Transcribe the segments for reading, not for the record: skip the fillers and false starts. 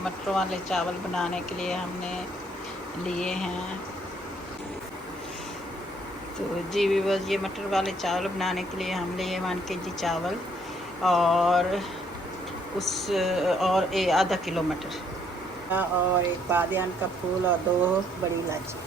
मटरों वाले चावल बनाने के लिए हमने लिए हैं। तो जी व्यूअर्स, ये मटर वाले चावल बनाने के लिए हम लिए 1 kg चावल और आधा किलो मटर और एक बादियान का फूल और 2 बड़ी इलायची।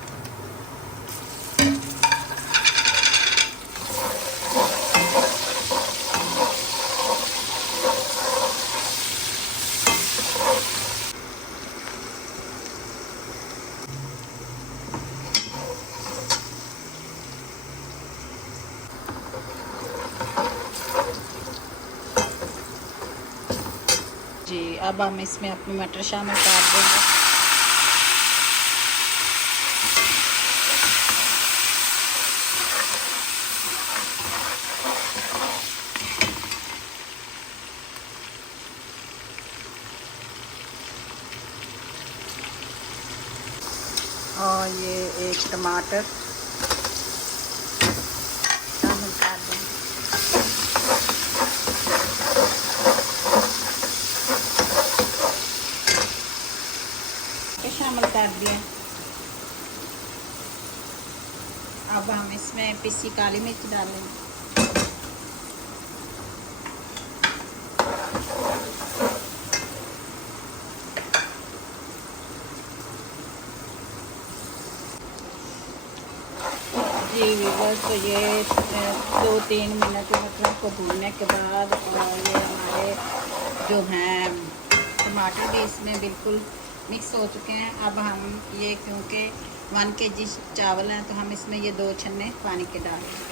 जी अब हम इसमें अपनी मटर शामिल कर देंगे। और ये एक टमाटर शामिल कर देंगे। शामिल कर दिया। अब हम इसमें पिसी काली मिर्च डालेंगे। जी व्यूअर्स, तो ये 2-3 मिनट मतलब को भूनने के बाद और ये हमारे जो हैं टमाटर भी इसमें बिल्कुल मिक्स हो चुके हैं। अब हम ये क्योंकि 1 kg चावल हैं तो हम इसमें ये 2 छन्ने पानी के डालेंगे।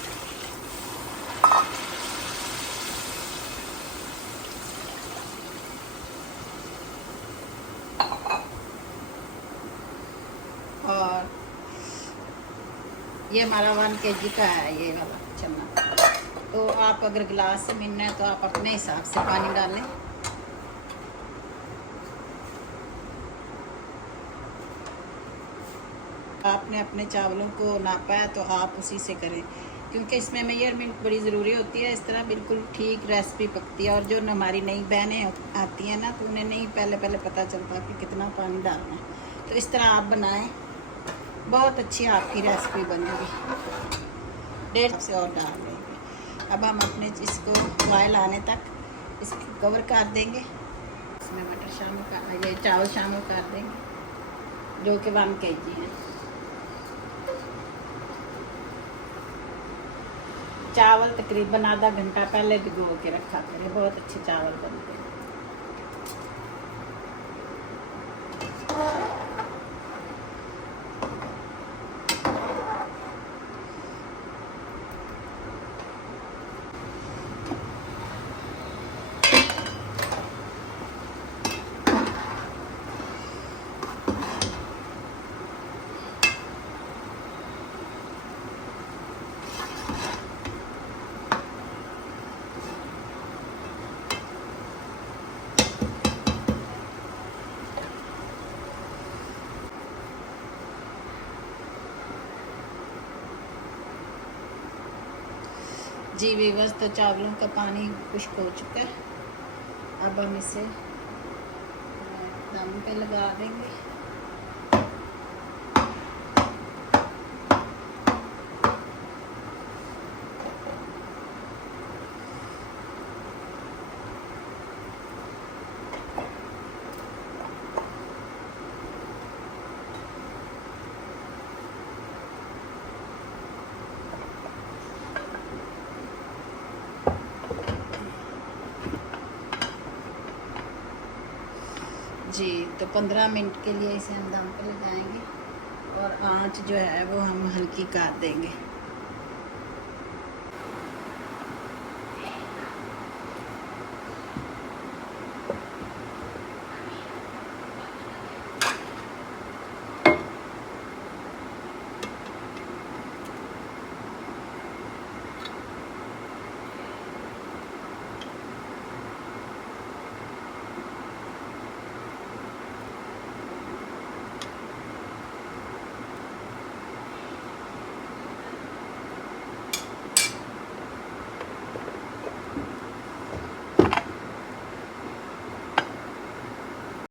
और ये हमारा 1 kg का है ये वाला छन्ना। तो आप अगर गिलास से मिलना है तो आप अपने हिसाब से पानी डालें। आपने अपने चावलों को नापा है तो आप उसी से करें, क्योंकि इसमें मेजरमेंट बड़ी ज़रूरी होती है। इस तरह बिल्कुल ठीक रेसिपी पकती है। और जो हमारी नई बहनें आती हैं ना, तो उन्हें नहीं पहले पता चलता कि कितना पानी डालना है। तो इस तरह आप बनाएं, बहुत अच्छी आपकी रेसिपी बनेगी। 1.5 से और डाल देंगे। अब हम अपने इसको बॉयल आने तक इसको कवर कर देंगे। इसमें मटर शामिल कर, ये चावल शामिल कर देंगे जो कि 1 kg है। चावल तकरीबन आधा घंटा पहले भिगो के रखा करें, बहुत अच्छे चावल बनते हैं। जी व्यूअर्स, तो चावलों का पानी खुश्क हो चुका है। अब हम इसे दम पे लगा देंगे। जी तो 15 मिनट के लिए इसे हम दम पे लगाएंगे और आंच जो है वो हम हल्की कर देंगे।